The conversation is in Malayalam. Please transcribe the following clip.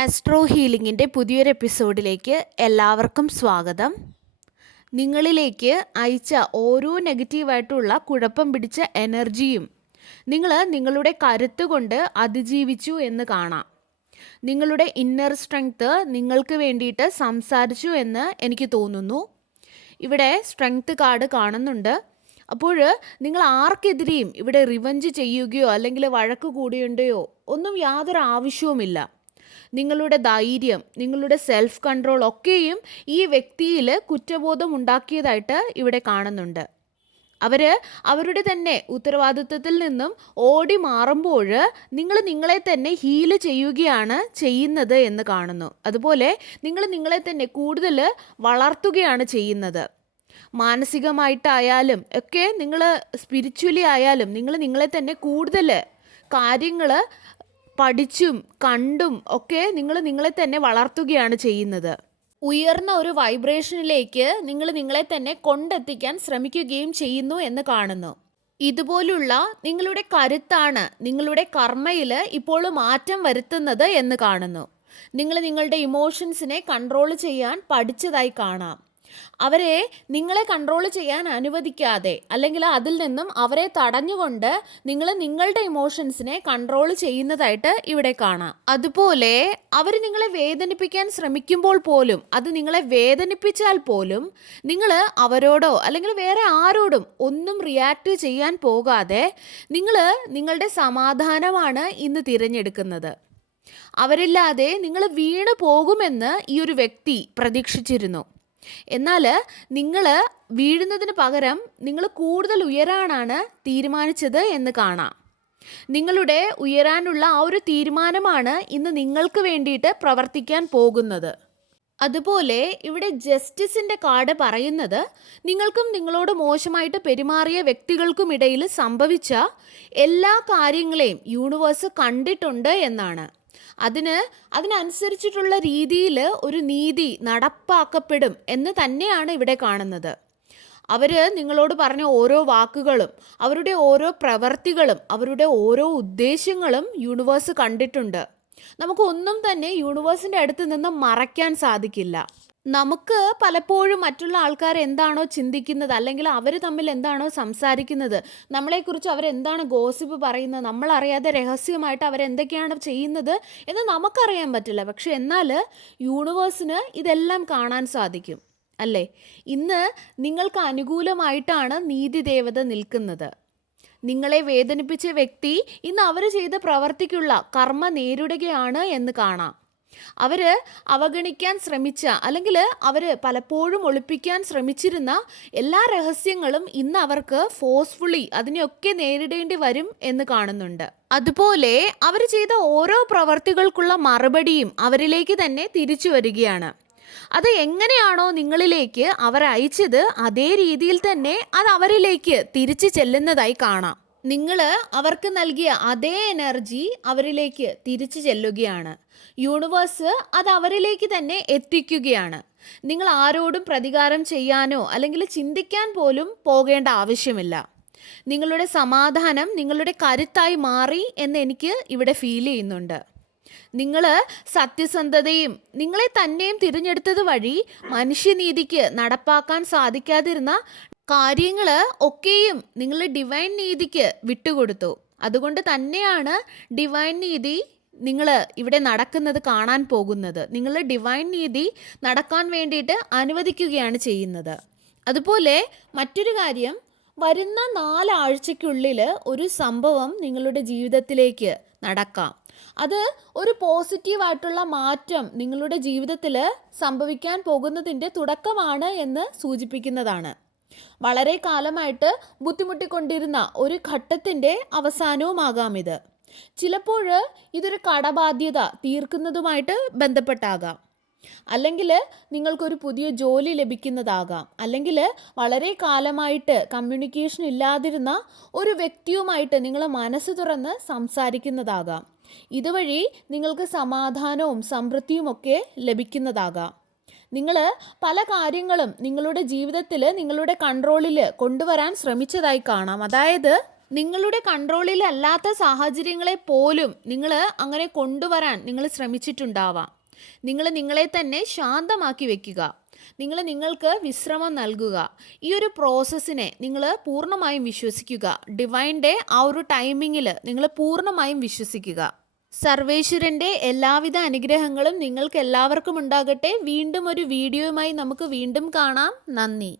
ആസ്ട്രോ ഹീലിംഗിൻ്റെ പുതിയൊരു എപ്പിസോഡിലേക്ക് എല്ലാവർക്കും സ്വാഗതം. നിങ്ങളിലേക്ക് അയച്ച ഓരോ നെഗറ്റീവായിട്ടുള്ള കുഴപ്പം പിടിച്ച എനർജിയും നിങ്ങളുടെ കരുത്ത് കൊണ്ട് അതിജീവിച്ചു എന്ന് കാണാം. നിങ്ങളുടെ ഇന്നർ സ്ട്രെങ്ത് നിങ്ങൾക്ക് വേണ്ടിയിട്ട് സംസാരിച്ചു എന്ന് എനിക്ക് തോന്നുന്നു. ഇവിടെ സ്ട്രെങ്ത് കാർഡ് കാണുന്നുണ്ട്. അപ്പോൾ നിങ്ങൾ ആർക്കെതിരെയും ഇവിടെ റിവഞ്ച് ചെയ്യുകയോ അല്ലെങ്കിൽ വഴക്ക് കൂടിയുണ്ടയോ ഒന്നും യാതൊരു ആവശ്യവുമില്ല. നിങ്ങളുടെ ധൈര്യം, നിങ്ങളുടെ സെൽഫ് കൺട്രോൾ ഒക്കെയും ഈ വ്യക്തിയിൽ കുറ്റബോധം ഉണ്ടാക്കിയതായിട്ട് ഇവിടെ കാണുന്നുണ്ട്. അവരുടെ തന്നെ ഉത്തരവാദിത്വത്തിൽ നിന്നും ഓടി മാറുമ്പോൾ നിങ്ങൾ നിങ്ങളെ തന്നെ ഹീല് ചെയ്യുകയാണ് ചെയ്യുന്നത് എന്ന് കാണുന്നു. അതുപോലെ നിങ്ങളെ തന്നെ കൂടുതൽ വളർത്തുകയാണ് ചെയ്യുന്നത്. മാനസികമായിട്ടായാലും ഒക്കെ നിങ്ങൾ സ്പിരിച്വലി ആയാലും നിങ്ങളെ തന്നെ കൂടുതൽ കാര്യങ്ങൾ പഠിച്ചും കണ്ടും ഒക്കെ നിങ്ങളെ തന്നെ വളർത്തുകയാണ് ചെയ്യുന്നത്. ഉയർന്ന ഒരു വൈബ്രേഷനിലേക്ക് നിങ്ങളെ തന്നെ കൊണ്ടെത്തിക്കാൻ ശ്രമിക്കുകയും ചെയ്യുന്നു എന്ന് കാണുന്നു. ഇതുപോലുള്ള നിങ്ങളുടെ കരുത്താണ് നിങ്ങളുടെ കർമ്മയിൽ ഇപ്പോൾ മാറ്റം വരുത്തുന്നത് എന്ന് കാണുന്നു. നിങ്ങളുടെ ഇമോഷൻസിനെ കൺട്രോൾ ചെയ്യാൻ പഠിച്ചതായി കാണാം. അവരെ നിങ്ങളെ കൺട്രോൾ ചെയ്യാൻ അനുവദിക്കാതെ അല്ലെങ്കിൽ അതിൽ നിന്നും അവരെ തടഞ്ഞുകൊണ്ട് നിങ്ങളുടെ ഇമോഷൻസിനെ കൺട്രോൾ ചെയ്യുന്നതായിട്ട് ഇവിടെ കാണാം. അതുപോലെ അവർ നിങ്ങളെ വേദനിപ്പിക്കാൻ ശ്രമിക്കുമ്പോൾ പോലും, അത് നിങ്ങളെ വേദനിപ്പിച്ചാൽ പോലും നിങ്ങൾ അവരോടോ അല്ലെങ്കിൽ വേറെ ആരോടും ഒന്നും റിയാക്ട് ചെയ്യാൻ പോകാതെ നിങ്ങളുടെ സമാധാനമാണ് ഇന്ന് തിരഞ്ഞെടുക്കുന്നത്. അവരില്ലാതെ നിങ്ങൾ വീണു പോകുമെന്ന് ഈ ഒരു വ്യക്തി പ്രതീക്ഷിച്ചിരുന്നു. എന്നാൽ നിങ്ങൾ വീഴുന്നതിന് പകരം നിങ്ങൾ കൂടുതൽ ഉയരാനാണ് തീരുമാനിച്ചത് എന്ന് കാണാം. നിങ്ങളുടെ ഉയരാനുള്ള ആ ഒരു തീരുമാനമാണ് ഇന്ന് നിങ്ങൾക്ക് വേണ്ടിയിട്ട് പ്രവർത്തിക്കാൻ പോകുന്നത്. അതുപോലെ ഇവിടെ ജസ്റ്റിസിൻ്റെ കാർഡ് പറയുന്നത് നിങ്ങൾക്കും നിങ്ങളോട് മോശമായിട്ട് പെരുമാറിയ വ്യക്തികൾക്കും ഇടയിൽ സംഭവിച്ച എല്ലാ കാര്യങ്ങളെയും യൂണിവേഴ്സ് കണ്ടിട്ടുണ്ട് എന്നാണ്. അതിനനുസരിച്ചിട്ടുള്ള രീതിയിൽ ഒരു നീതി നടപ്പാക്കപ്പെടും എന്ന് തന്നെയാണ് ഇവിടെ കാണുന്നത്. അവർ നിങ്ങളോട് പറഞ്ഞ ഓരോ വാക്കുകളും അവരുടെ ഓരോ പ്രവർത്തികളും അവരുടെ ഓരോ ഉദ്ദേശങ്ങളും യൂണിവേഴ്സ് കണ്ടിട്ടുണ്ട്. നമുക്കൊന്നും തന്നെ യൂണിവേഴ്സിൻ്റെ അടുത്ത് നിന്ന് മറയ്ക്കാൻ സാധിക്കില്ല. നമുക്ക് പലപ്പോഴും മറ്റുള്ള ആൾക്കാർ എന്താണോ ചിന്തിക്കുന്നത് അല്ലെങ്കിൽ അവർ തമ്മിൽ എന്താണോ സംസാരിക്കുന്നത്, നമ്മളെക്കുറിച്ച് അവരെന്താണ് ഗോസിപ്പ് പറയുന്നത്, നമ്മളറിയാതെ രഹസ്യമായിട്ട് അവരെന്തൊക്കെയാണ് ചെയ്യുന്നത് എന്ന് നമുക്കറിയാൻ പറ്റില്ല. പക്ഷെ എന്നാൽ യൂണിവേഴ്സിന് ഇതെല്ലാം കാണാൻ സാധിക്കും അല്ലേ? ഇന്ന് നിങ്ങൾക്ക് അനുകൂലമായിട്ടാണ് നീതി ദേവത നിൽക്കുന്നത്. നിങ്ങളെ വേദനിപ്പിച്ച വ്യക്തി ഇന്ന് അവർ ചെയ്ത പ്രവർത്തിക്കുള്ള കർമ്മ നേരിടുകയാണ് എന്ന് കാണാം. അവർ അവഗണിക്കാൻ ശ്രമിച്ച അല്ലെങ്കിൽ അവർ പലപ്പോഴും ഒളിപ്പിക്കാൻ ശ്രമിച്ചിരുന്ന എല്ലാ രഹസ്യങ്ങളും ഇന്ന് അവർക്ക് ഫോഴ്സ്ഫുള്ളി അതിനെയൊക്കെ നേരിടേണ്ടി വരും എന്ന് കാണുന്നുണ്ട്. അതുപോലെ അവർ ചെയ്ത ഓരോ പ്രവർത്തികൾക്കുള്ള മറുപടിയും അവരിലേക്ക് തന്നെ തിരിച്ചു വരികയാണ്. അത് എങ്ങനെയാണോ നിങ്ങളിലേക്ക് അവർ അയച്ചത് അതേ രീതിയിൽ തന്നെ അത് അവരിലേക്ക് തിരിച്ചു ചെല്ലുന്നതായി കാണാം. നിങ്ങൾ അവർക്ക് നൽകിയ അതേ എനർജി അവരിലേക്ക് തിരിച്ചു ചെല്ലുകയാണ്. യൂണിവേഴ്സ് അത് അവരിലേക്ക് തന്നെ എത്തിക്കുകയാണ്. നിങ്ങൾ ആരോടും പ്രതികാരം ചെയ്യാനോ അല്ലെങ്കിൽ ചിന്തിക്കാൻ പോലും പോകേണ്ട ആവശ്യമില്ല. നിങ്ങളുടെ സമാധാനം നിങ്ങളുടെ കരുത്തായി മാറി എന്ന് എനിക്ക് ഇവിടെ ഫീൽ ചെയ്യുന്നുണ്ട്. നിങ്ങൾ സത്യസന്ധതയും നിങ്ങളെ തന്നെയും തിരഞ്ഞെടുത്തത് വഴി മനുഷ്യനീതിക്ക് നടപ്പാക്കാൻ സാധിക്കാതിരുന്ന കാര്യങ്ങൾ ഒക്കെയും നിങ്ങൾ ഡിവൈൻ നീതിക്ക് വിട്ടുകൊടുത്തു. അതുകൊണ്ട് തന്നെയാണ് ഡിവൈൻ നീതി നിങ്ങൾ ഇവിടെ നടക്കുന്നത് കാണാൻ പോകുന്നത്. നിങ്ങൾ ഡിവൈൻ നീതി നടക്കാൻ വേണ്ടിയിട്ട് അനുവദിക്കുകയാണ് ചെയ്യുന്നത്. അതുപോലെ മറ്റൊരു കാര്യം, വരുന്ന 4 ആഴ്ചയ്ക്കുള്ളിൽ ഒരു സംഭവം നിങ്ങളുടെ ജീവിതത്തിലേക്ക് നടക്കാം. അത് ഒരു പോസിറ്റീവായിട്ടുള്ള മാറ്റം നിങ്ങളുടെ ജീവിതത്തിൽ സംഭവിക്കാൻ പോകുന്നതിൻ്റെ തുടക്കമാണ് എന്ന് സൂചിപ്പിക്കുന്നതാണ്. വളരെ കാലമായിട്ട് ബുദ്ധിമുട്ടിക്കൊണ്ടിരുന്ന ഒരു ഘട്ടത്തിൻ്റെ അവസാനവുമാകാം ഇത്. ചിലപ്പോൾ ഇതൊരു കടബാധ്യത തീർക്കുന്നതുമായിട്ട് ബന്ധപ്പെട്ടാകാം, അല്ലെങ്കിൽ നിങ്ങൾക്കൊരു പുതിയ ജോലി ലഭിക്കുന്നതാകാം, അല്ലെങ്കിൽ വളരെ കാലമായിട്ട് കമ്മ്യൂണിക്കേഷൻ ഇല്ലാതിരുന്ന ഒരു വ്യക്തിയുമായിട്ട് നിങ്ങൾ മനസ്സ് തുറന്ന് സംസാരിക്കുന്നതാകാം. ഇതുവഴി നിങ്ങൾക്ക് സമാധാനവും സമൃദ്ധിയുമൊക്കെ ലഭിക്കുന്നതാകാം. നിങ്ങൾ പല കാര്യങ്ങളും നിങ്ങളുടെ ജീവിതത്തിൽ നിങ്ങളുടെ കൺട്രോളിൽ കൊണ്ടുവരാൻ ശ്രമിച്ചതായി കാണാം. അതായത് നിങ്ങളുടെ കൺട്രോളിലല്ലാത്ത സാഹചര്യങ്ങളെ പോലും നിങ്ങൾ അങ്ങനെ കൊണ്ടുവരാൻ നിങ്ങൾ ശ്രമിച്ചിട്ടുണ്ടാവാം. നിങ്ങൾ നിങ്ങളെ തന്നെ ശാന്തമാക്കി വെക്കുക. നിങ്ങൾ നിങ്ങൾക്ക് വിശ്രമം നൽകുക. ഈ ഒരു പ്രോസസ്സിനെ നിങ്ങൾ പൂർണ്ണമായും വിശ്വസിക്കുക. ഡിവൈൻ്റെ ആ ഒരു ടൈമിങ്ങിൽ നിങ്ങൾ പൂർണ്ണമായും വിശ്വസിക്കുക. സർവേശ്വരൻ്റെ എല്ലാവിധ അനുഗ്രഹങ്ങളും നിങ്ങൾക്ക് എല്ലാവർക്കും ഉണ്ടാകട്ടെ. വീണ്ടും ഒരു വീഡിയോയുമായി നമുക്ക് വീണ്ടും കാണാം. നന്ദി.